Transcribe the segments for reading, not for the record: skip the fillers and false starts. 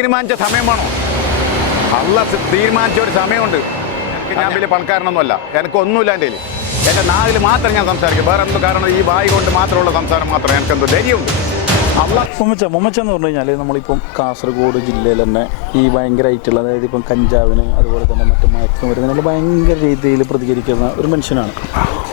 തീരുമാനിച്ച സമയം വേണോ? അള്ളാഹ് തീരുമാനിച്ച ഒരു സമയമുണ്ട്. ഞാൻ വലിയ പണക്കാരനൊന്നുമല്ല, എനിക്കൊന്നുമില്ല. എൻ്റെ എൻ്റെ നാവിൽ മാത്രം ഞാൻ സംസാരിക്കും. വേറെ എന്തോ കാരണം ഈ വായി കൊണ്ട് മാത്രമുള്ള സംസാരം മാത്രം എനിക്കെന്തോ ധൈര്യമുണ്ട്. മൊമ്മച്ച എന്ന് പറഞ്ഞു കഴിഞ്ഞാൽ നമ്മളിപ്പം കാസർഗോഡ് ജില്ലയിൽ തന്നെ ഈ ഭയങ്കരമായിട്ടുള്ള, അതായത് ഇപ്പം കഞ്ചാവിന് അതുപോലെ തന്നെ മറ്റു മയക്കുമരുന്നിനുള്ള ഭയങ്കര രീതിയിൽ പ്രതികരിക്കുന്ന ഒരു മനുഷ്യനാണ്.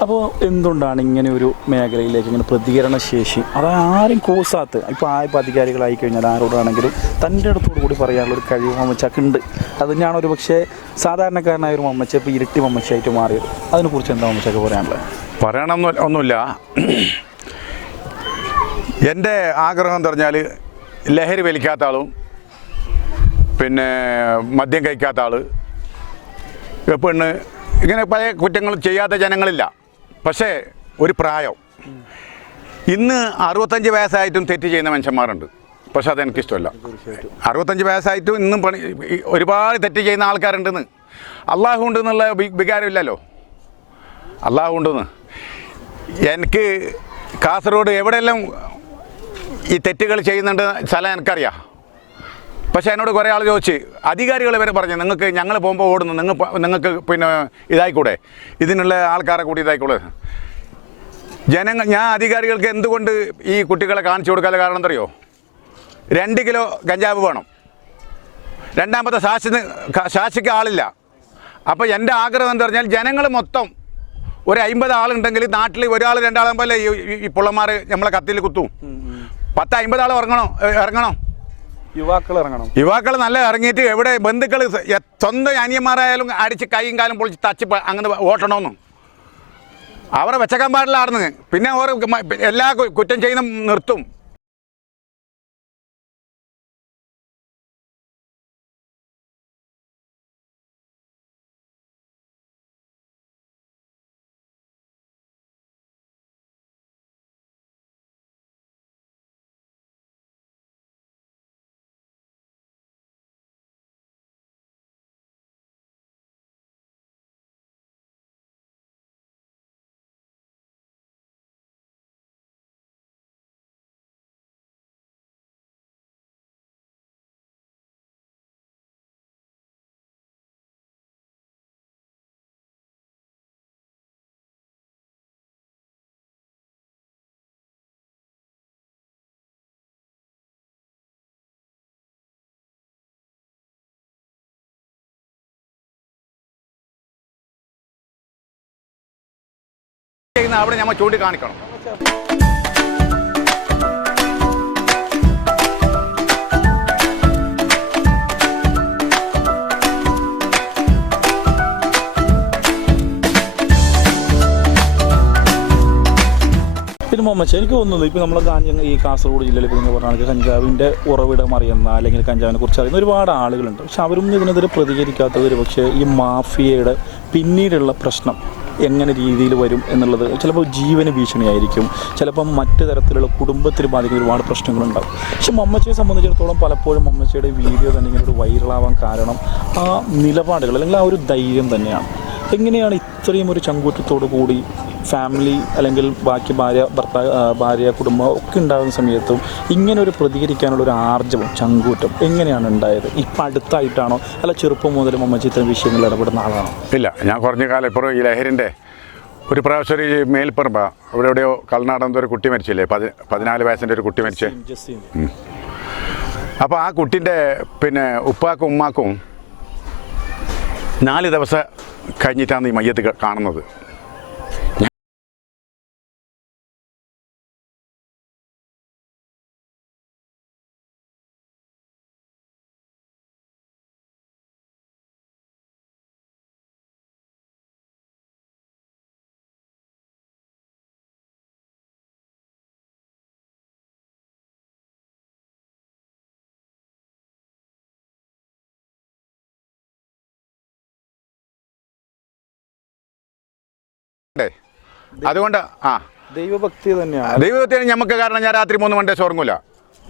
അപ്പോൾ എന്തുകൊണ്ടാണ് ഇങ്ങനെ ഒരു മേഖലയിലേക്ക് ഇങ്ങനെ പ്രതികരണശേഷി അത് ആരും കോസാത്ത് ഇപ്പോൾ അധികാരികളായി കഴിഞ്ഞാൽ ആരോടാണെങ്കിലും തൻ്റെ അടുത്തോടു കൂടി പറയാനുള്ളൊരു കഴിവ് മമ്മച്ചക്ക് ഉണ്ട്. അത് തന്നെയാണ് ഒരു പക്ഷേ സാധാരണക്കാരനായ ഒരു മമ്മച്ച ഇപ്പോൾ ഇരട്ടി മമ്മച്ചയായിട്ട് മാറിയത്. അതിനെക്കുറിച്ച് എന്താ മമ്മച്ചക്ക് പറയാനുള്ളത്? പറയണമെന്ന് ഒന്നുമില്ല. എൻ്റെ ആഗ്രഹം എന്ന് പറഞ്ഞാൽ ലഹരി വലിക്കാത്ത ആളും പിന്നെ മദ്യം കഴിക്കാത്ത ആൾ, പെണ്ണ്, ഇങ്ങനെ പല കുറ്റങ്ങളും ചെയ്യാത്ത ജനങ്ങളില്ല. പക്ഷേ ഒരു പ്രായം, ഇന്ന് 65 വയസ്സായിട്ടും തെറ്റ് ചെയ്യുന്ന മനുഷ്യന്മാരുണ്ട്. പക്ഷെ അതെനിക്കിഷ്ടമല്ല. 65 വയസ്സായിട്ടും ഇന്നും ഒരുപാട് തെറ്റ് ചെയ്യുന്ന ആൾക്കാരുണ്ടെന്ന്. അള്ളാഹു ഉണ്ടെന്നുള്ള വികാരമില്ലല്ലോ. അള്ളാഹു ഉണ്ടെന്ന്. എനിക്ക് കാസർഗോഡ് എവിടെയെല്ലാം ഈ തെറ്റുകൾ ചെയ്യുന്നുണ്ട് സ്ഥലം എനിക്കറിയാം. പക്ഷേ എന്നോട് കുറേ ആൾ ചോദിച്ച്, അധികാരികൾ വരെ പറഞ്ഞു, നിങ്ങൾക്ക് ഞങ്ങൾ പോകുമ്പോൾ ഓടുന്നു, നിങ്ങൾക്ക് പിന്നെ ഇതായിക്കൂടെ, ഇതിനുള്ള ആൾക്കാരെ കൂടി ഇതായിക്കൂടെ. ഞാൻ അധികാരികൾക്ക് എന്തുകൊണ്ട് ഈ കുട്ടികളെ കാണിച്ചു കൊടുക്കാനുള്ള കാരണം എന്തറിയോ? 2 കിലോ കഞ്ചാവ് വേണം, രണ്ടാമത്തെ ശാസിക്ക് ആളില്ല. അപ്പോൾ എൻ്റെ ആഗ്രഹം എന്താ പറഞ്ഞാൽ ജനങ്ങൾ മൊത്തം ഒരു 50 ആളുണ്ടെങ്കിൽ നാട്ടിൽ ഒരാൾ 2 ആളാകുമ്പോൾ ഈ പുള്ളന്മാർ നമ്മളെ കത്തിൽ കുത്തും. 10-50 ആൾ ഇറങ്ങണം. യുവാക്കൾ നല്ല ഇറങ്ങിയിട്ട് എവിടെ ബന്ധുക്കൾ സ്വന്തം അനിയന്മാരായാലും അടിച്ച് കൈയും കാലും പൊളിച്ച് തച്ച് അങ്ങനെ ഓട്ടണമെന്നും അവരെ വെച്ചക്കാൻ പാടില്ല. ആടുന്ന് പിന്നെ ഓരോ എല്ലാ കുറ്റം ചെയ്യുന്ന നിർത്തും. അവിടെ നമ്മൾ ചൂണ്ടിക്കാണിക്കണം. പിന്നെ മൊമ്മച്ച എനിക്ക് തോന്നുന്നത് ഇപ്പോൾ നമ്മളെ ഈ കാസർഗോഡ് ജില്ലയിൽ ഇപ്പോൾ നിങ്ങൾ പറഞ്ഞാൽ കഞ്ചാവിൻ്റെ ഉറവിടം അറിയുന്ന അല്ലെങ്കിൽ കഞ്ചാവിനെ കുറിച്ച് അറിയുന്ന ഒരുപാട് ആളുകളുണ്ട്. പക്ഷെ അവരൊന്നും ഇതിനെതിരെ പ്രതികരിക്കാത്തവർ പക്ഷേ ഈ മാഫിയയുടെ പിന്നീടുള്ള പ്രശ്നം എങ്ങനെ രീതിയിൽ വരും എന്നുള്ളത് ചിലപ്പോൾ ജീവന് ഭീഷണിയായിരിക്കും, ചിലപ്പം മറ്റു തരത്തിലുള്ള കുടുംബത്തിൽ ബാധിക്കുന്ന ഒരുപാട് പ്രശ്നങ്ങളുണ്ടാകും. പക്ഷെ മമ്മച്ചയെ സംബന്ധിച്ചിടത്തോളം പലപ്പോഴും മമ്മച്ചയുടെ വീഡിയോ തന്നെ ഇങ്ങനെ ഒരു വൈറലാവാൻ കാരണം ആ നിലപാടുകൾ അല്ലെങ്കിൽ ആ ഒരു ധൈര്യം തന്നെയാണ്. എങ്ങനെയാണ് ഇത്രയും ഒരു ചങ്കൂറ്റത്തോടു കൂടി ഫാമിലി അല്ലെങ്കിൽ ബാക്കി ഭാര്യ കുടുംബം ഒക്കെ ഉണ്ടാകുന്ന സമയത്തും ഇങ്ങനെ ഒരു പ്രതികരിക്കാനുള്ള ഒരു ആർജവം ചങ്കൂറ്റം എങ്ങനെയാണ് ഉണ്ടായത്? ഇപ്പം അടുത്തായിട്ടാണോ അല്ല ചെറുപ്പം മുതൽ മമ്മച്ചി ഇത്തരം വിഷയങ്ങളിൽ ഇടപെടുന്ന ആളാണോ? ഇല്ല, ഞാൻ കുറഞ്ഞ കാലം ഇപ്പോൾ ഈ ലഹരിൻ്റെ ഒരു പ്രാവശ്യം ഈ മേൽപ്പറമ്പ അവിടെ എവിടെയോ കൾനാടൻ ഒരു കുട്ടി മരിച്ചില്ലേ, 14 വയസ്സിൻ്റെ ഒരു കുട്ടി മരിച്ചേ. അപ്പോൾ ആ കുട്ടീൻ്റെ പിന്നെ ഉപ്പാക്കും ഉമ്മാക്കും 4 ദിവസം കഴിഞ്ഞിട്ടാണ് ഈ മയ്യത്ത് കാണുന്നത്. അതുകൊണ്ട് ദൈവഭക്തി തന്നെയാണ്. ദൈവഭക്തിയാണ് നമുക്ക്. കാരണം ഞാൻ രാത്രി 3 മണി ഉറങ്ങില്ല.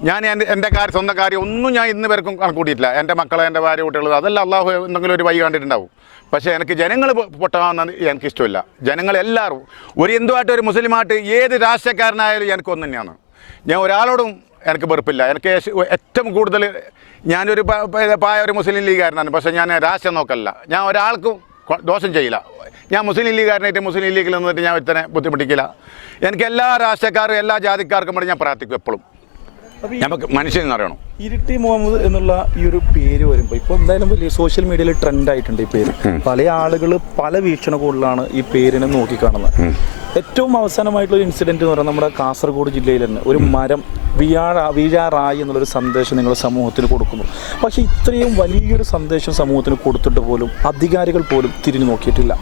ഞാൻ എൻ്റെ സ്വന്തം കാര്യം ഒന്നും ഞാൻ ഇന്ന് പേർക്കും കണക്കൂട്ടിയിട്ടില്ല. എൻ്റെ മക്കളെ, എൻ്റെ ഭാര്യ, കുട്ടികൾ, അതെല്ലാം അള്ളാഹു എന്തെങ്കിലും ഒരു വഴി കണ്ടിട്ടുണ്ടാവും. പക്ഷേ എനിക്ക് ജനങ്ങൾ പൊട്ടാമെന്ന് എനിക്കിഷ്ടമില്ല. ജനങ്ങളെല്ലാവരും എന്തുമായിട്ട് ഒരു മുസ്ലിമായിട്ട് ഏത് രാഷ്ട്രീയക്കാരനായാലും എനിക്കൊന്നു തന്നെയാണ്. ഞാൻ ഒരാളോടും എനിക്ക് വെറുപ്പില്ല. എനിക്ക് ഏറ്റവും കൂടുതൽ ഞാനൊരു പായ ഒരു മുസ്ലിം ലീഗുകാരനാണ്. പക്ഷേ ഞാൻ രാഷ്ട്രീയം നോക്കല്ല. ഞാൻ ഒരാൾക്കും ദോഷം ചെയ്യില്ല. ഞാൻ മുസ്ലിം ലീഗുകാരനായിട്ട് മുസ്ലിം ലീഗിൽ നിന്നിട്ട് ഞാൻ ഒരുത്തനെ ബുദ്ധിമുട്ടിക്കില്ല. എനിക്ക് എല്ലാ രാഷ്ട്രീയക്കാരും എല്ലാ ജാതിക്കാർക്കും വേണ്ടി ഞാൻ പ്രാർത്ഥിക്കും എപ്പോഴും. നമുക്ക് മനുഷ്യനെന്ന് അറിയണം. ഇരിട്ടി മുഹമ്മദ് എന്നുള്ള ഈ ഒരു പേര് വരുമ്പോൾ ഇപ്പോൾ എന്തായാലും വലിയ സോഷ്യൽ മീഡിയയിൽ ട്രെൻഡായിട്ടുണ്ട് ഈ പേര്. പല ആളുകൾ പല വീക്ഷണകോണിലാണ് ഈ പേരിനെ നോക്കിക്കാണുന്നത്. ഏറ്റവും അവസാനമായിട്ടുള്ള ഇൻസിഡൻറ്റ് എന്ന് പറയുന്നത് നമ്മുടെ കാസർഗോഡ് ജില്ലയിൽ തന്നെ ഒരു മരം വീഴാറായി എന്നുള്ളൊരു സന്ദേശം നിങ്ങൾ സമൂഹത്തിന് കൊടുക്കുന്നു. പക്ഷേ ഇത്രയും വലിയൊരു സന്ദേശം സമൂഹത്തിന് കൊടുത്തിട്ട് പോലും അധികാരികൾ പോലും തിരിഞ്ഞു നോക്കിയിട്ടില്ല.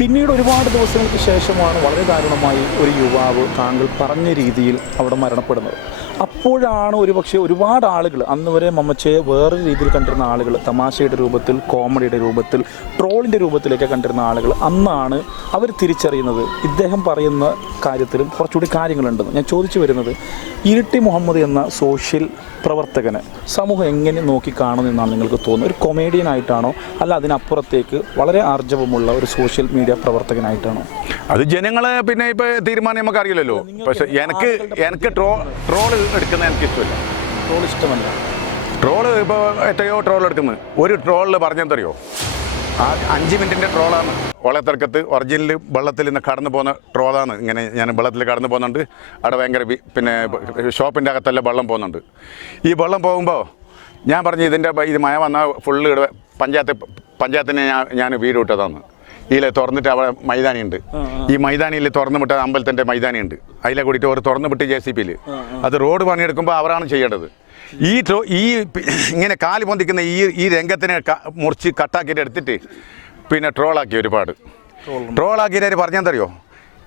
പിന്നീട് ഒരുപാട് ദിവസങ്ങൾക്ക് ശേഷമാണ് വളരെ ദാരുണമായി ഒരു യുവാവ് താങ്കൾ പറഞ്ഞ രീതിയിൽ അവിടെ മരണപ്പെടുന്നത്. അപ്പോഴാണ് ഒരുപക്ഷെ ഒരുപാട് ആളുകൾ അന്ന് വരെ മമ്മച്ചയെ വേറൊരു രീതിയിൽ കണ്ടിരുന്ന ആളുകൾ, തമാശയുടെ രൂപത്തിൽ, കോമഡിയുടെ രൂപത്തിൽ, ട്രോളിൻ്റെ രൂപത്തിലേക്ക് കണ്ടിരുന്ന ആളുകൾ അന്നാണ് അവർ തിരിച്ചറിയുന്നത് ഇദ്ദേഹം പറയുന്ന കാര്യത്തിലും കുറച്ചുകൂടി കാര്യങ്ങളുണ്ടെന്ന്. ഞാൻ ചോദിച്ചു വരുന്നത്, ഇരിട്ടി മുഹമ്മദ് എന്ന സോഷ്യൽ പ്രവർത്തകനെ സമൂഹം എങ്ങനെ നോക്കിക്കാണുമെന്നാണ് നിങ്ങൾക്ക് തോന്നുന്നത്? ഒരു കൊമേഡിയനായിട്ടാണോ അല്ല അതിനപ്പുറത്തേക്ക് വളരെ ആർജവമുള്ള ഒരു സോഷ്യൽ മീഡിയ പ്രവർത്തകനായിട്ടാണോ? അത് ജനങ്ങളെ പിന്നെ ഇപ്പോൾ തീരുമാനം നമുക്ക് അറിയില്ലല്ലോ. പക്ഷേ എനിക്ക് ട്രോൾ എടുക്കുന്നത് എനിക്കിഷ്ടമില്ല. ട്രോൾ ഇഷ്ടമല്ല. ട്രോള് ഇപ്പോൾ എത്രയോ ട്രോൾ എടുക്കുന്നത്. ഒരു ട്രോളിൽ പറഞ്ഞെന്തറിയോ, ആ 5 മിനിറ്റിൻ്റെ ട്രോളാണ്. ഓളത്തിറക്കത്ത് ഒറിജിനൽ വെള്ളത്തിൽ നിന്ന് കടന്നു പോകുന്ന ട്രോളാണ്. ഇങ്ങനെ ഞാൻ വെള്ളത്തിൽ കടന്നു പോകുന്നുണ്ട്. അവിടെ ഭയങ്കര പിന്നെ ഷോപ്പിൻ്റെ അകത്തെല്ലാം വെള്ളം പോകുന്നുണ്ട്. ഈ വെള്ളം പോകുമ്പോൾ ഞാൻ പറഞ്ഞു ഇത് മഴ വന്നാൽ ഫുള്ള് പഞ്ചായത്തിന് ഞാൻ വീട് വിട്ടതാണ്. ഇതിൽ തുറന്നിട്ട് അവിടെ മൈതാനിയുണ്ട്. ഈ മൈതാനിയിൽ തുറന്നു വിട്ട അമ്പലത്തിൻ്റെ മൈതാനിയുണ്ട്. അതിലെ കൂടിയിട്ട് ഒരു തുറന്നു വിട്ട് JCBയിൽ അത് റോഡ് പണിയെടുക്കുമ്പോൾ അവരാണ് ചെയ്യേണ്ടത്. ഈ ഇങ്ങനെ കാല് പൊന്തിക്കുന്ന ഈ രംഗത്തിനെ മുറിച്ച് കട്ടാക്കിയിട്ട് എടുത്തിട്ട് പിന്നെ ട്രോളാക്കി. ഒരുപാട് ട്രോളാക്കിയിട്ട് പറഞ്ഞെന്തറിയോ,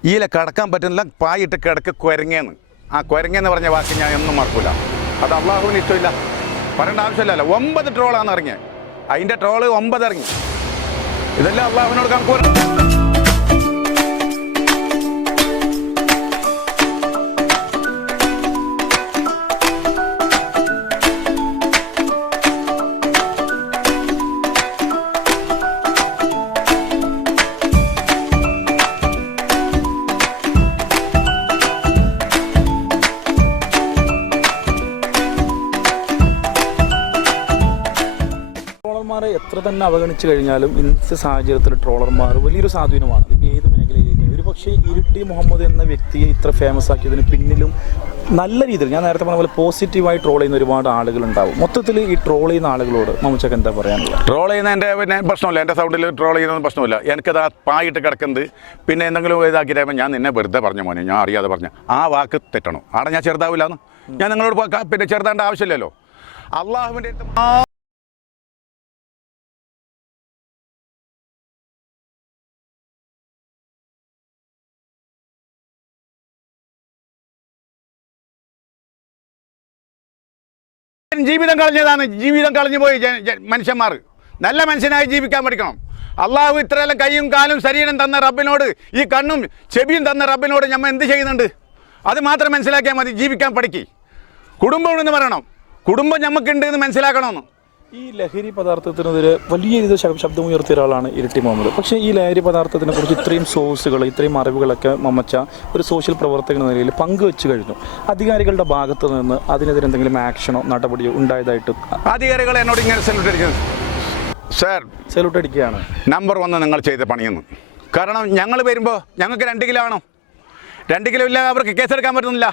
ഇതിലെ കിടക്കാൻ പറ്റുന്നില്ല, പായിട്ട് കിടക്ക് കുരങ്ങേന്ന്. ആ കുരങ്ങെന്ന് പറഞ്ഞ വാക്ക് ഞാൻ എന്നും മറക്കില്ല. അത് അള്ളാഹുവിന് ഇഷ്ടമില്ല, പറയേണ്ട ആവശ്യമില്ലല്ലോ. 9 ട്രോളാണ് ഇറങ്ങിയത്. അതിൻ്റെ ട്രോള് 9 ഇറങ്ങി. ഇതെല്ലാം അള്ളാഹുവിനോട് കണക്ക്. ട്രോളർമാരെ എത്ര തന്നെ അവഗണിച്ചു കഴിഞ്ഞാലും ഇന്നത്തെ സാഹചര്യത്തിൽ ട്രോളർമാർ വലിയൊരു സ്വാധീനമാണ്. ഇപ്പോൾ ഏത് മേഖലയിലേക്ക് ഒരു പക്ഷേ ഇരിട്ടി മുഹമ്മദ് എന്ന വ്യക്തിയെ ഇത്ര ഫേമസ് ആക്കിയതിന് പിന്നിലും നല്ല രീതിയിൽ ഞാൻ നേരത്തെ പറഞ്ഞ പോലെ പോസിറ്റീവായി ട്രോൾ ചെയ്യുന്ന ഒരുപാട് ആളുകളുണ്ടാവും. മൊത്തത്തിൽ ഈ ട്രോൾ ചെയ്യുന്ന ആളുകളോട് മമ്മച്ചക്ക് എന്താ പറയാനുള്ളത്? ട്രോൾ ചെയ്യുന്നതിൻ്റെ പിന്നെ പ്രശ്നമില്ല. എൻ്റെ സൗണ്ടിൽ ട്രോൾ ചെയ്യുന്നത് പ്രശ്നമില്ല. എനിക്കത് ആ പായിട്ട് കിടക്കുന്നത് പിന്നെ എന്തെങ്കിലും ഇതാക്കിയിട്ട് ഞാൻ നിന്നെ വെറുതെ പറഞ്ഞു മോനെ, ഞാൻ അറിയാതെ പറഞ്ഞു ആ വാക്ക് തെറ്റണം. ആടെ ഞാൻ ചെറുതാവില്ലാന്ന് ഞാൻ നിങ്ങളോട് പിന്നെ ചെറുതാണ്ട ആവശ്യമില്ലല്ലോ. അള്ളാഹുവിൻ്റെ അടുത്ത് ജീവിതം കളഞ്ഞതാണ്. ജീവിതം കളഞ്ഞു പോയി മനുഷ്യന്മാർ. നല്ല മനുഷ്യനായി ജീവിക്കാൻ പഠിക്കണം. അള്ളാഹു ഇത്രയെല്ലാം കൈയും കാലും ശരീരം തന്ന റബ്ബിനോട്, ഈ കണ്ണും ചെവിയും തന്ന റബ്ബിനോട് നമ്മൾ എന്ത് ചെയ്യുന്നുണ്ട് അത് മാത്രം മനസ്സിലാക്കിയാൽ മതി. ജീവിക്കാൻ പഠിക്കുക. കുടുംബം എന്ന് പറയണം. കുടുംബം നമുക്കുണ്ട് എന്ന് മനസ്സിലാക്കണമെന്ന്. ഈ ലഹരി പദാർത്ഥത്തിനെതിരെ വലിയ രീതിയിൽ ശബ്ദമുയർത്തിയ ഒരാളാണ് ഇരിട്ടി മുഹമ്മദ്. പക്ഷേ ഈ ലഹരി പദാർത്ഥത്തിനെ കുറിച്ച് ഇത്രയും സോഴ്സുകൾ, ഇത്രയും അറിവുകളൊക്കെ മമ്മച്ച ഒരു സോഷ്യൽ പ്രവർത്തകൻ എന്ന നിലയിൽ പങ്കുവെച്ച് കഴിഞ്ഞു. അധികാരികളുടെ ഭാഗത്ത് നിന്ന് അതിനെതിരെ എന്തെങ്കിലും ആക്ഷനോ നടപടിയോ ഉണ്ടായതായിട്ട്? അധികാരികൾ എന്നോട് ഇങ്ങനെ സല്യൂട്ട് അടിക്കുന്നത്, സാർ സല്യൂട്ട് അടിക്കുകയാണ്. നമ്പർ 1 നിങ്ങൾ ചെയ്ത പണിയെന്ന്. കാരണം ഞങ്ങൾ വരുമ്പോൾ ഞങ്ങൾക്ക് 2 കിലോ ആണോ, 2 കിലോ ഇല്ല അവർക്ക് കേസെടുക്കാൻ പറ്റുന്നില്ല.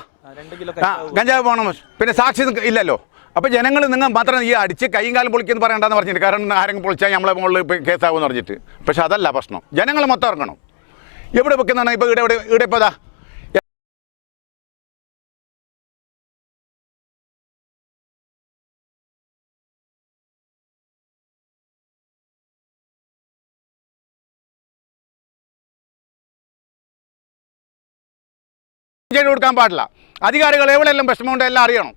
കഞ്ചാവ് പോകണം, പിന്നെ സാക്ഷി ഇല്ലല്ലോ. അപ്പോൾ ജനങ്ങൾ നിങ്ങൾ മാത്രം ഈ അടിച്ച് കൈയും കാലം പൊളിക്കെന്ന് പറയണ്ടെന്ന് പറഞ്ഞിട്ട്, കാരണം ആരെങ്കിലും പൊളിച്ചാൽ നമ്മളെ മുകളിൽ ഇപ്പോൾ കേസാകുമെന്ന് പറഞ്ഞിട്ട്. പക്ഷെ അതല്ല പ്രശ്നം. ജനങ്ങൾ മൊത്തം ഇറങ്ങണം. എവിടെ വെക്കുന്നതാണ് ഇപ്പോൾ ഇവിടെ ഇപ്പോൾ അതാ ചെയ്ത് കൊടുക്കാൻ പാടില്ല. അധികാരികൾ എവിടെയെല്ലാം വിഷമമുണ്ട് എല്ലാം അറിയണം.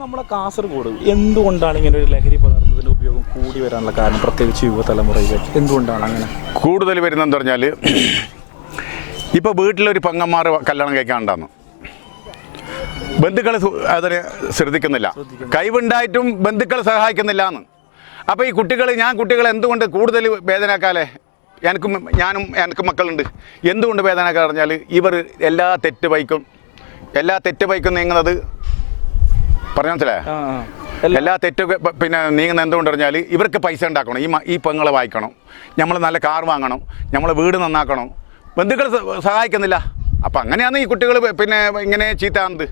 നമ്മളെ കാസർഗോഡ് എന്തുകൊണ്ടാണ് ഇങ്ങനെ ഒരു ലഹരി പദാർത്ഥത്തിൻ്റെ ഉപയോഗം കൂടി വരാനുള്ള കാരണം, പ്രത്യേകിച്ച് യുവതലമുറയിൽ എന്തുകൊണ്ടാണ് അങ്ങനെ കൂടുതൽ വരുന്നതെന്ന് പറഞ്ഞാൽ, ഇപ്പോൾ വീട്ടിലൊരു പെങ്ങന്മാർ കല്യാണം കഴിക്കാനുണ്ടാകുന്നു, ബന്ധുക്കൾ അതിനെ ശ്രദ്ധിക്കുന്നില്ല, കഴിവുണ്ടായിട്ടും ബന്ധുക്കൾ സഹായിക്കുന്നില്ല എന്ന്. അപ്പോൾ ഈ കുട്ടികൾ എന്തുകൊണ്ട് കൂടുതൽ വേദനാക്കാലേ? എനിക്ക് മക്കളുണ്ട്. എന്തുകൊണ്ട് വേദനാക്കാൻ പറഞ്ഞാൽ ഇവർ എല്ലാ തെറ്റ് വൈക്കും നീങ്ങുന്നത് പറഞ്ഞ മനസ്സിലായോ? എല്ലാ തെറ്റൊക്കെ പിന്നെ നീങ്ങുന്ന എന്തുകൊണ്ട് പറഞ്ഞാൽ ഇവർക്ക് പൈസ ഉണ്ടാക്കണം, ഈ പെങ്ങളെ വായിക്കണം, നമ്മൾ നല്ല കാർ വാങ്ങണം, നമ്മളെ വീട് നന്നാക്കണം, ബന്ധുക്കൾ സഹായിക്കുന്നില്ല. അപ്പം അങ്ങനെയാണ് ഈ കുട്ടികൾ പിന്നെ ഇങ്ങനെ ചീത്താകുന്നത്.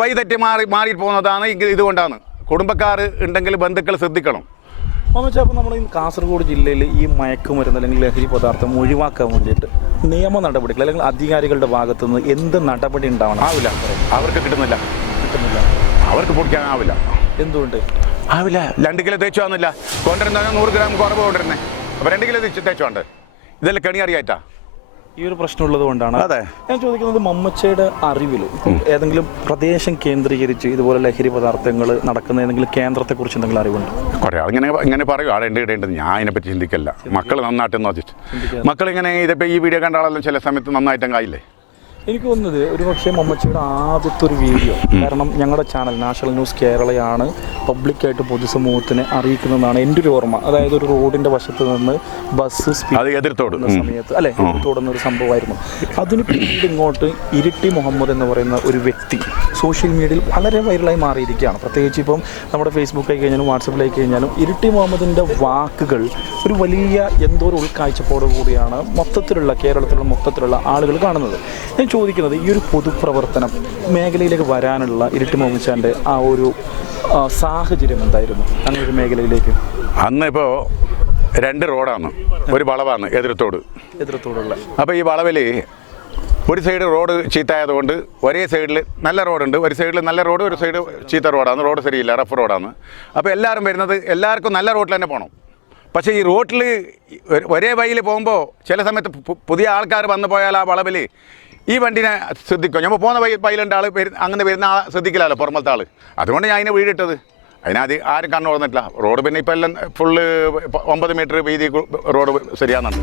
വഴി തെറ്റി മാറി പോകുന്നതാണ് ഇതുകൊണ്ടാണ്. കുടുംബക്കാർ ഉണ്ടെങ്കിൽ ബന്ധുക്കൾ ശ്രദ്ധിക്കണം. അപ്പോൾ നമ്മൾ ഈ കാസർഗോഡ് ജില്ലയിൽ ഈ മയക്കുമരുന്ന് അല്ലെങ്കിൽ ലഹരി പദാർത്ഥം ഒഴിവാക്കാൻ വേണ്ടിയിട്ട് നിയമ നടപടികൾ അല്ലെങ്കിൽ അധികാരികളുടെ ഭാഗത്തു നിന്ന് എന്ത് നടപടി ഉണ്ടാവണം? ആവില്ല, അവർക്ക് കിട്ടുന്നില്ല, അവർക്ക് പൊടിക്കാനാവില്ല. എന്തുകൊണ്ട് ആവില്ല? 2 കിലോ തേച്ചു വന്നില്ല, കൊണ്ടുവരുന്ന 100 ഗ്രാം കുറവ് കൊണ്ടുവരുന്നത്. അപ്പോൾ 2 കിലോ തേച്ചു വേണ്ട. ഇതെല്ലാം കെണി അറിയാറ്റാ ഈ ഒരു പ്രശ്നം ഉള്ളത് കൊണ്ടാണ്. അതെ, ഞാൻ ചോദിക്കുന്നത് മമ്മച്ചയുടെ അറിവിൽ ഏതെങ്കിലും പ്രദേശം കേന്ദ്രീകരിച്ച് ഇതുപോലെ ലഹരി പദാർത്ഥങ്ങൾ നടക്കുന്ന ഏതെങ്കിലും കേന്ദ്രത്തെക്കുറിച്ച് എന്തെങ്കിലും അറിവുണ്ട്? കുറേ ആൾ ഇങ്ങനെ പറയും, ആടെ ഇടേണ്ടത്. ഞാൻ അതിനെപ്പറ്റി ചിന്തിക്കല്ല. മക്കൾ നന്നായിട്ട് നോക്കിയിട്ട് മക്കളിങ്ങനെ ഇതിപ്പോൾ ഈ വീഡിയോ കണ്ട ആളെല്ലാം ചില സമയത്ത് നന്നായിട്ടും ആയില്ലേ. എനിക്ക് തോന്നുന്നത് ഒരു പക്ഷേ മമ്മച്ചിയുടെ ആദ്യത്തെ ഒരു വീഡിയോ, കാരണം ഞങ്ങളുടെ ചാനൽ നാഷണൽ ന്യൂസ് കേരളയാണ് പബ്ലിക്കായിട്ട് പൊതുസമൂഹത്തിനെ അറിയിക്കുന്നതാണ് എൻ്റെ ഒരു ഓർമ്മ. അതായത് ഒരു റോഡിൻ്റെ വശത്ത് നിന്ന് ബസ് സ്പീഡ് എതിർത്തോടുന്ന സമയത്ത് എതിർത്തോടുന്ന ഒരു സംഭവമായിരുന്നു. അതിന് പിന്നീട് ഇങ്ങോട്ട് ഇരിട്ടി മുഹമ്മദ് എന്ന് പറയുന്ന ഒരു വ്യക്തി സോഷ്യൽ മീഡിയയിൽ വളരെ വൈറലായി മാറിയിരിക്കുകയാണ്. പ്രത്യേകിച്ച് ഇപ്പം നമ്മുടെ ഫേസ്ബുക്കായി കഴിഞ്ഞാലും വാട്സപ്പിലായി കഴിഞ്ഞാലും ഇരിട്ടി മുഹമ്മദിൻ്റെ വാക്കുകൾ ഒരു വലിയ എന്തോ ഒരു ഉൾക്കാഴ്ചപ്പോടു കൂടിയാണ് മൊത്തത്തിലുള്ള കേരളത്തിലുള്ള മൊത്തത്തിലുള്ള ആളുകൾ കാണുന്നത്. ഞാൻ ചോദിക്കുന്നത്, ഈ ഒരു പൊതുപ്രവർത്തനം മേഖലയിലേക്ക് വരാനുള്ള ഇരിട്ടി മുഹമ്മദ് ഖാൻ്റെ ആ ഒരു സാഹചര്യം എന്തായിരുന്നു അങ്ങനെ ഒരു മേഖലയിലേക്ക്? അന്ന് ഇപ്പോൾ 2 റോഡാണ്, ഒരു വളവാണ് എതിർത്തോടുള്ള. അപ്പോൾ ഈ വളവിൽ ഒരു സൈഡ് റോഡ് ചീത്തയായതുകൊണ്ട് ഒരേ സൈഡിൽ നല്ല റോഡുണ്ട്, ഒരു സൈഡിൽ നല്ല റോഡ്, ഒരു സൈഡ് ചീത്ത റോഡാണ്. റോഡ് ശരിയില്ല, റഫ് റോഡാണ്. അപ്പോൾ എല്ലാവരും വരുന്നത് എല്ലാവർക്കും നല്ല റോഡിൽ തന്നെ പോകണം. പക്ഷേ ഈ റോട്ടിൽ ഒരേ വഴിയിൽ പോകുമ്പോൾ ചില സമയത്ത് പുതിയ ആൾക്കാർ വന്നു പോയാൽ ആ വളവിൽ ഈ വണ്ടിനെ ശ്രദ്ധിക്കും. നമ്മൾ പോകുന്ന വഴിയിലുണ്ട് ആൾ അങ്ങനെ വരുന്ന ആളെ ശ്രദ്ധിക്കില്ലല്ലോ പുറമത്തെ ആൾ. അതുകൊണ്ട് ഞാൻ അതിനെ വീടിട്ടത്. അതിനത് ആരും കണ്ണു തുറന്നിട്ടില്ല. റോഡ് പിന്നെ ഇപ്പം എല്ലാം ഫുള്ള് 9 മീറ്റർ വീതി റോഡ് ശരിയാകുന്നുണ്ട്.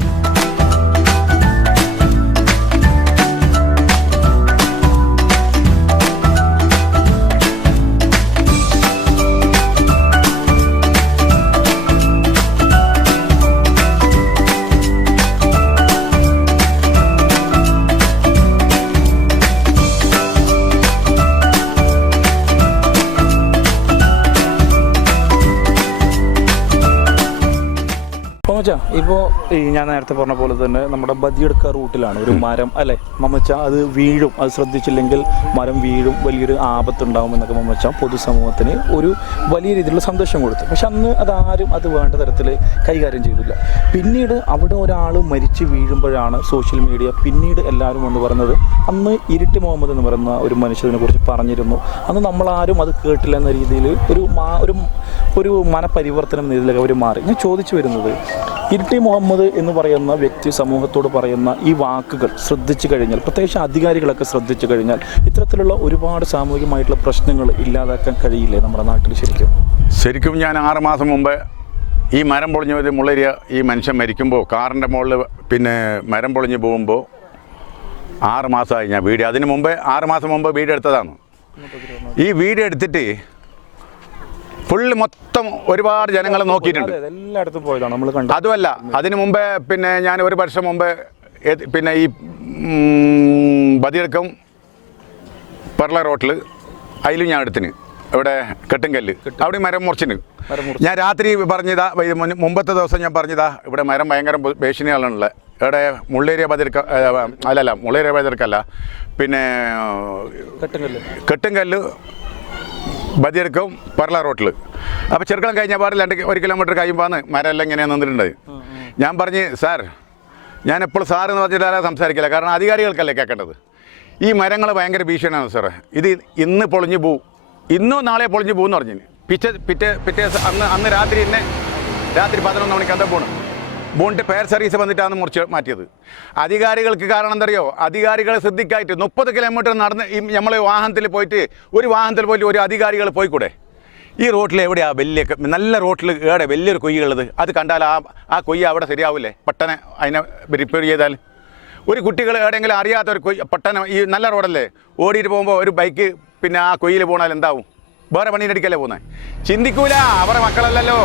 ഇപ്പോൾ ഞാൻ നേരത്തെ പറഞ്ഞ പോലെ തന്നെ നമ്മുടെ ബദിയെടുക്ക റൂട്ടിലാണ് ഒരു മരം അല്ലേ മമ്മച്ച, അത് വീഴും, അത് ശ്രദ്ധിച്ചില്ലെങ്കിൽ മരം വീഴും, വലിയൊരു ആപത്തുണ്ടാവും എന്നൊക്കെ മമ്മച്ച പൊതുസമൂഹത്തിന് ഒരു വലിയ രീതിയിലുള്ള സന്ദേശം കൊടുത്തു. പക്ഷെ അന്ന് അതാരും അത് വേണ്ട തരത്തിൽ കൈകാര്യം ചെയ്തില്ല. പിന്നീട് അവിടെ ഒരാൾ മരിച്ച് വീഴുമ്പോഴാണ് സോഷ്യൽ മീഡിയ പിന്നീട് എല്ലാവരും എന്ന് പറയുന്നത് അന്ന് ഇരിട്ടി മുഹമ്മദ് എന്ന് പറയുന്ന ഒരു മനുഷ്യനെ കുറിച്ച് പറഞ്ഞിരുന്നു, അന്ന് നമ്മളാരും അത് കേട്ടില്ല എന്ന രീതിയിൽ ഒരു മനപരിവർത്തനം ഇതിലേക്ക് അവർ മാറി. ഞാൻ ചോദിച്ചു വരുന്നത്, ഇരിട്ടി മുഹമ്മദ് എന്ന് പറയുന്ന വ്യക്തി സമൂഹത്തോട് പറയുന്ന ഈ വാക്കുകൾ ശ്രദ്ധിച്ചു കഴിഞ്ഞാൽ, പ്രത്യേകിച്ച് അധികാരികളൊക്കെ ശ്രദ്ധിച്ചു കഴിഞ്ഞാൽ ഇത്തരത്തിലുള്ള ഒരുപാട് സാമൂഹികമായിട്ടുള്ള പ്രശ്നങ്ങൾ ഇല്ലാതാക്കാൻ കഴിയില്ലേ നമ്മുടെ നാട്ടിൽ? ശരിക്കും ഞാൻ 6 മാസം മുമ്പ് ഈ മരം പൊളിഞ്ഞ് മുള്ളേരിയ ഈ മനുഷ്യൻ മരിക്കുമ്പോൾ കാറിൻ്റെ മുകളിൽ പിന്നെ മരം പൊളിഞ്ഞ് പോകുമ്പോൾ 6 മാസമായി ഞാൻ വീഡിയോ. അതിന് മുമ്പേ 6 മാസം മുമ്പ് വീഡിയോ എടുത്തതാണ്. ഈ വീഡിയോ എടുത്തിട്ട് ഫുള്ള് മൊത്തം ഒരുപാട് ജനങ്ങൾ നോക്കിയിട്ടുണ്ട്, എല്ലായിടത്തും പോയതാണ് നമ്മൾ കണ്ടത്. അതുമല്ല, അതിന് മുമ്പേ പിന്നെ ഞാൻ 1 വർഷം മുമ്പ് പിന്നെ ഈ ബദിയെടുക്കം പെർള റോട്ടിൽ അതിലും ഞാൻ എടുത്തിന്, ഇവിടെ കെട്ടുംകല്ല് അവിടെ മരം മുറിച്ചിന്. ഞാൻ രാത്രി പറഞ്ഞതാ, മുമ്പത്തെ ദിവസം ഞാൻ പറഞ്ഞതാ ഇവിടെ മരം ഭയങ്കര ഭീഷണിയാണുള്ളത്. ഇവിടെ മുള്ളേരിയ ബദിയെടുക്ക മുള്ളേരിയ ബദിയെടുക്കല്ല, പിന്നെ കെട്ടുംകല്ല് ബദിയെടുക്കും പെർള റോട്ടിൽ. അപ്പോൾ ചെറുക്കളം കഴിഞ്ഞ പാട് 1 കിലോമീറ്റർ കഴിയുമ്പോൾ മരം എല്ലാം ഇങ്ങനെ നിന്നിട്ടുണ്ട്. ഞാൻ പറഞ്ഞ്, സാർ ഞാൻ എപ്പോഴും സാർ എന്ന് പറഞ്ഞിട്ട് സംസാരിക്കില്ല, കാരണം അധികാരികൾക്കല്ലേ കേൾക്കേണ്ടത്. ഈ മരങ്ങൾ ഭയങ്കര ഭീഷണിയാണ് സാറേ. ഇത് ഇന്ന് പൊളിഞ്ഞു പോവും, ഇന്നോ നാളെ പൊളിഞ്ഞു പോകുമെന്ന് പറഞ്ഞു. പിറ്റേ അന്ന് രാത്രി 11 മണിക്ക് എന്താ ബോണിൻ്റെ ഫയർ സർവീസ് വന്നിട്ടാണ് മുറിച്ച് മാറ്റിയത്. അധികാരികൾക്ക് കാരണം എന്തറിയോ, അധികാരികളെ ശ്രദ്ധിക്കായിട്ട് 30 കിലോമീറ്റർ നടന്ന് നമ്മൾ വാഹനത്തിൽ പോയിട്ട് ഒരു അധികാരികൾ പോയിക്കൂടെ? ഈ റോട്ടിൽ എവിടെയാണ് വലിയ നല്ല റോട്ടിൽ എവിടെ വലിയൊരു കൊയ്യുള്ളത്? അത് കണ്ടാൽ ആ കൊയ്യ അവിടെ ശരിയാവില്ലേ? പെട്ടെന്ന് അതിനെ റിപ്പയർ ചെയ്താൽ. ഒരു കുട്ടികൾ എവിടെയെങ്കിലും അറിയാത്തൊരു പെട്ടെന്ന് ഈ നല്ല റോഡല്ലേ ഓടിയിട്ട് പോകുമ്പോൾ ഒരു ബൈക്ക് പിന്നെ ആ കൊയ്യിൽ പോകണാൽ എന്താവും? വേറെ പണീനടിക്കല്ലേ പോകുന്നത്? ചിന്തിക്കൂല, അവരുടെ മക്കളല്ലല്ലോ.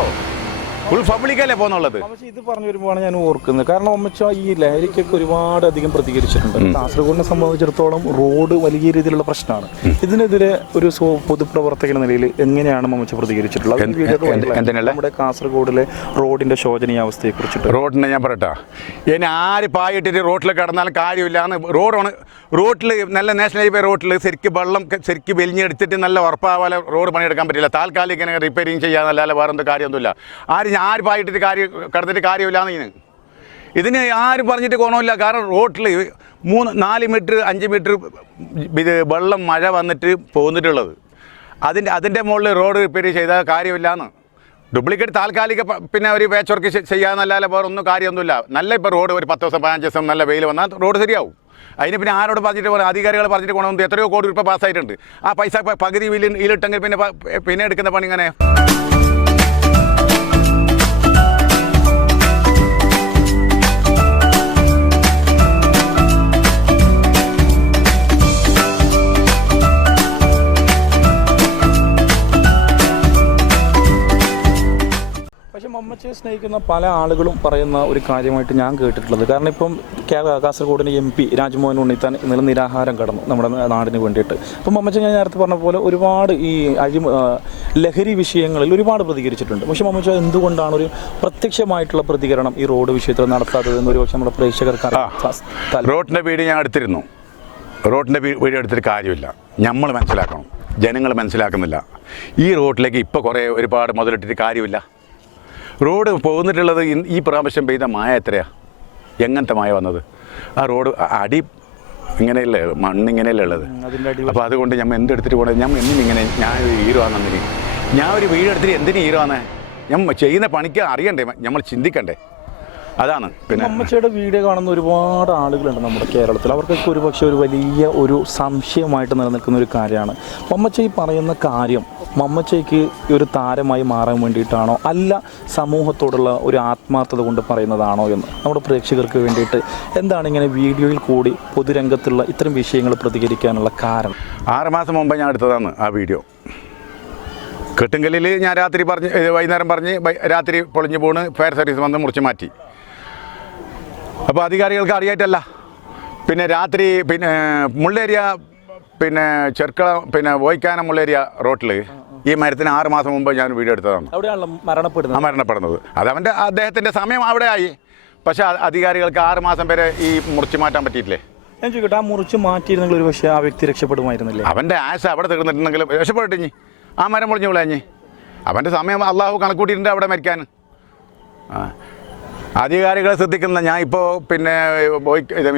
ഫുൾ പബ്ലിക്കല്ലേ പോകുന്നുള്ളത്. പക്ഷേ ഇത് പറഞ്ഞു വരുമ്പോഴാണ് ഞാൻ ഓർക്കുന്നത്. കാരണം ഒമ്മച്ച ഈ ലഹരിക്കൊക്കെ ഒരുപാട് അധികം പ്രതികരിച്ചിട്ടുണ്ട്. കാസർഗോഡിനെ സംബന്ധിച്ചിടത്തോളം റോഡ് വലിയ രീതിയിലുള്ള പ്രശ്നമാണ്. ഇതിനെതിരെ ഒരു പൊതുപ്രവർത്തക നിലയിൽ എങ്ങനെയാണ് മമ്മച്ച പ്രതികരിച്ചിട്ടുള്ളത്? നമ്മുടെ കാസർഗോഡിലെ റോഡിന്റെ ശോചനീയാവസ്ഥയെ കുറിച്ചിട്ട്. റോഡിനെ ഞാൻ പറയട്ടാ, ഇനി ആര് പായിട്ടിട്ട് റോട്ടിൽ കിടന്നാലും കാര്യമില്ലാന്ന്. റോഡിൽ നല്ല നാഷണൽ ഹൈവേ റോഡിൽ ശരിക്കും വെള്ളം ശരിക്കും വെലിഞ്ഞെടുത്തിട്ട് നല്ല ഉറപ്പാവാതെ റോഡ് പണിയെടുക്കാൻ പറ്റില്ല. താൽക്കാലിക ഇങ്ങനെ റിപ്പയറിങ് ചെയ്യാന്നല്ലാതെ വേറെ എന്ത് കാര്യമൊന്നുമില്ല. ആര് പായിട്ടിട്ട് കിടന്നിട്ട് കാര്യമില്ലാന്ന് ഇതിന് ആരും പറഞ്ഞിട്ട് ഗുണമില്ല. കാരണം റോട്ടിൽ 4 മീറ്റർ 5 മീറ്റർ ഇത് വെള്ളം മഴ വന്നിട്ട് പോന്നിട്ടുള്ളത്. അതിൻ്റെ മുകളിൽ റോഡ് റിപ്പയർ ചെയ്താൽ കാര്യമില്ലാന്ന്. ഡ്യൂപ്ലിക്കേറ്റ് താൽക്കാലിക പിന്നെ ഒരു പാച്ച് വർക്ക് ചെയ്യാന്നല്ലാതെ വേറെ ഒന്നും കാര്യമൊന്നുമില്ല. നല്ല ഇപ്പോൾ റോഡ് ഒരു 10 ദിവസം 15 ദിവസം നല്ല വെയിൽ വന്നാൽ റോഡ് ശരിയാവും. അതിന് പിന്നെ ആരോട് പറഞ്ഞിട്ട് പോലെ അധികാരികൾ പറഞ്ഞിട്ട് ഗുണമെന്ന് എത്രയോ കോടി രൂപ പാസ്സായിട്ടുണ്ട്. ആ പൈസ പകുതി ഇതിലിട്ടെങ്കിൽ പിന്നെ എടുക്കുന്ന പണി ഇങ്ങനെ. മമ്മച്ചയെ സ്നേഹിക്കുന്ന പല ആളുകളും പറയുന്ന ഒരു കാര്യമായിട്ട് ഞാൻ കേട്ടിട്ടുള്ളത്, കാരണം ഇപ്പം കാസർഗോഡിന് MP രാജ്മോഹൻ ഉണ്ണിത്താൻ ഇന്നലെ നിരാഹാരം കടന്നു നമ്മുടെ നാടിന് വേണ്ടിയിട്ട്. ഇപ്പം മമ്മച്ച ഞാൻ നേരത്തെ പറഞ്ഞ പോലെ ഒരുപാട് ഈ ലഹരി വിഷയങ്ങളിൽ ഒരുപാട് പ്രതികരിച്ചിട്ടുണ്ട്. പക്ഷേ മമ്മച്ച എന്തുകൊണ്ടാണ് ഒരു പ്രത്യക്ഷമായിട്ടുള്ള പ്രതികരണം ഈ റോഡ് വിഷയത്തിൽ നടത്താത്തത് എന്ന് ഒരുപക്ഷെ നമ്മുടെ പ്രേക്ഷകർക്ക് റോഡിൻ്റെ വീഡിയോ ഞാൻ എടുത്തിരുന്നു. റോഡിൻ്റെ വീഡിയോ എടുത്തിട്ട് കാര്യമില്ല. നമ്മൾ മനസ്സിലാക്കണം, ജനങ്ങൾ മനസ്സിലാക്കുന്നില്ല. ഈ റോഡിലേക്ക് ഇപ്പോൾ ഒരുപാട് മുതലിട്ടിട്ട് കാര്യമില്ല. റോഡ് പോകുന്നിട്ടുള്ളത് ഈ പ്രാവശ്യം പെയ്ത മായ എത്രയാ, എങ്ങനത്തെ മായ വന്നത്? ആ റോഡ് അടി ഇങ്ങനെയല്ലേ, മണ്ണിങ്ങനെയല്ലേ ഉള്ളത്. അപ്പോൾ അതുകൊണ്ട് നമ്മൾ എന്തെടുത്തിട്ട് പോകണത്? ഞാൻ എന്നിങ്ങനെ ഞാൻ ഒരു ഹീറോ ആണെന്നില്ല. ഞാൻ ഒരു വീഡിയോ എടുത്തിട്ട് എന്തിനു ഹീറോ ആണ്? നമ്മൾ ചെയ്യുന്ന പണിക്ക് അറിയണ്ടേ, നമ്മൾ ചിന്തിക്കണ്ടേ? അതാണ്. പിന്നെ മമ്മച്ചയുടെ വീഡിയോ കാണുന്ന ഒരുപാട് ആളുകളുണ്ട് നമ്മുടെ കേരളത്തിൽ. അവർക്കൊക്കെ ഒരുപക്ഷെ ഒരു വലിയ ഒരു സംശയമായിട്ട് നിലനിൽക്കുന്ന ഒരു കാര്യമാണ് മമ്മച്ച ഈ പറയുന്ന കാര്യം. മമ്മച്ചയ്ക്ക് ഒരു താരമായി മാറാൻ വേണ്ടിയിട്ടാണോ, അല്ല സമൂഹത്തോടുള്ള ഒരു ആത്മാർത്ഥത കൊണ്ട് പറയുന്നതാണോ എന്ന് നമ്മുടെ പ്രേക്ഷകർക്ക് വേണ്ടിയിട്ട് എന്താണ് ഇങ്ങനെ വീഡിയോയിൽ കൂടി പൊതുരംഗത്തുള്ള ഇത്തരം വിഷയങ്ങൾ പ്രതികരിക്കാനുള്ള കാരണം? 6 മാസം മുമ്പ് ഞാൻ എടുത്തതാണ് ആ വീഡിയോ. കെട്ടുങ്കലിൽ ഞാൻ വൈകുന്നേരം പറഞ്ഞ് രാത്രി പൊളിഞ്ഞു പോണ് ഫയർ സർവീസ് വന്ന് മുറിച്ച് മാറ്റി. അപ്പോൾ അധികാരികൾക്ക് അറിയായിട്ടല്ല. പിന്നെ രാത്രി പിന്നെ മുള്ളേരിയ പിന്നെ ചെർക്കള പിന്നെ വോയ്ക്കാനം മുള്ളേരിയ റോട്ടിൽ ഈ മരത്തിന് 6 മാസം മുമ്പ് ഞാൻ വീഡിയോ എടുത്തതാണ്. മരണപ്പെടുന്നത് അത് അദ്ദേഹത്തിൻ്റെ സമയം അവിടെ ആയി. പക്ഷേ അധികാരികൾക്ക് 6 മാസം വരെ ഈ മുറിച്ച് മാറ്റാൻ പറ്റിയിട്ടില്ലേ? ഞാൻ ചോദിക്കട്ടെ, ആ മുറിച്ച് മാറ്റിയിരുന്നെങ്കിൽ ഒരു പക്ഷേ ആ വ്യക്തി രക്ഷപ്പെടുമായിരുന്നില്ലേ? അവൻ്റെ ആശ അവിടെ തീർന്നിട്ടുണ്ടെങ്കിലും രക്ഷപ്പെട്ടിഞ്ഞി ആ മരം പൊളിഞ്ഞു വിളഞ്ഞ് അവൻ്റെ സമയം അള്ളാഹു കണക്കൂട്ടിയിട്ടുണ്ട് അവിടെ മരിക്കാൻ. അധികാരികളെ ശ്രദ്ധിക്കുന്ന ഞാൻ ഇപ്പോൾ പിന്നെ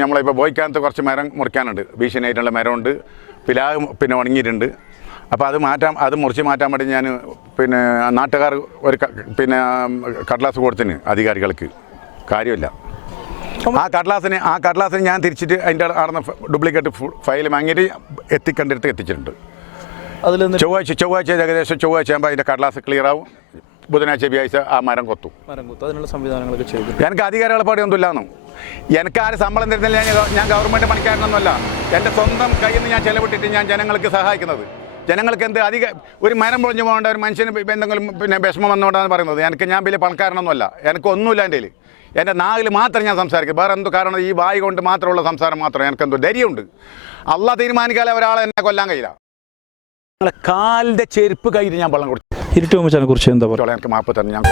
നമ്മളിപ്പോൾ ബോയ്ക്കാനത്ത് കുറച്ച് മരം മുറിക്കാനുണ്ട്. ഭീഷണിയായിട്ടുള്ള മരമുണ്ട്. പിലാവ് പിന്നെ ഉണങ്ങിയിട്ടുണ്ട്. അപ്പോൾ അത് മുറിച്ച് മാറ്റാൻ വേണ്ടി ഞാൻ പിന്നെ നാട്ടുകാർ ഒരു പിന്നെ കടലാസ് കൊടുത്തിന് അധികാരികൾക്ക്. കാര്യമില്ല. ആ കടലാസിന് ഞാൻ തിരിച്ചിട്ട് അതിൻ്റെ നടന്ന ഡ്യൂപ്ലിക്കേറ്റ് ഫയൽ വാങ്ങിയിട്ട് എത്തിച്ചിട്ടുണ്ട്. ചൊവ്വാഴ്ച ഏകദേശം ചൊവ്വാഴ്ച ആകുമ്പോൾ അതിൻ്റെ കടലാസ് ക്ലിയർ ആവും. ബുധനാഴ്ച വ്യാഴ്ച ആ മരം കൊത്തും. അതിനുള്ള സംവിധാനങ്ങളൊക്കെ ചെയ്തു. എനിക്ക് അധികാരികളെ പാടിയൊന്നും ഇല്ലാന്നു. എനിക്ക് ആര് ശമ്പളം തരുന്നില്ല. ഞാൻ ഗവൺമെൻറ് പണിക്കാരനൊന്നുമല്ല. എൻ്റെ സ്വന്തം കയ്യിൽ നിന്ന് ഞാൻ ചിലവിട്ടിട്ട് ഞാൻ ജനങ്ങൾക്ക് സഹായിക്കുന്നത്. ജനങ്ങൾക്ക് ഒരു മരം പൊളിഞ്ഞു പോകേണ്ട ഒരു മനുഷ്യന് എന്തെങ്കിലും പിന്നെ വിഷമം വന്നുകൊണ്ടാണ് പറയുന്നത്. ഞാൻ വലിയ പണക്കാരനൊന്നുമല്ല. എനിക്കൊന്നുമില്ല. എൻ്റെ നാവിൽ മാത്രം ഞാൻ സംസാരിക്കും. വേറെ എന്തോ കാരണം ഈ വായി കൊണ്ട് മാത്രമുള്ള സംസാരം മാത്രം. എനിക്കെന്തോ ധൈര്യമുണ്ട്. അള്ളാഹ് തീരുമാനിക്കാതെ ഒരാളെ എന്നെ കൊല്ലാൻ കഴിയില്ല. കാലിൻ്റെ ചെരുപ്പ് കയ്യിൽ ഞാൻ വെള്ളം കൊടുത്തു. ഇരുട്ട് മമ്മച്ചനെ കുറിച്ച് എന്താ പറയുക? എനിക്ക് മാപ്പ് തന്നെ ഞാൻ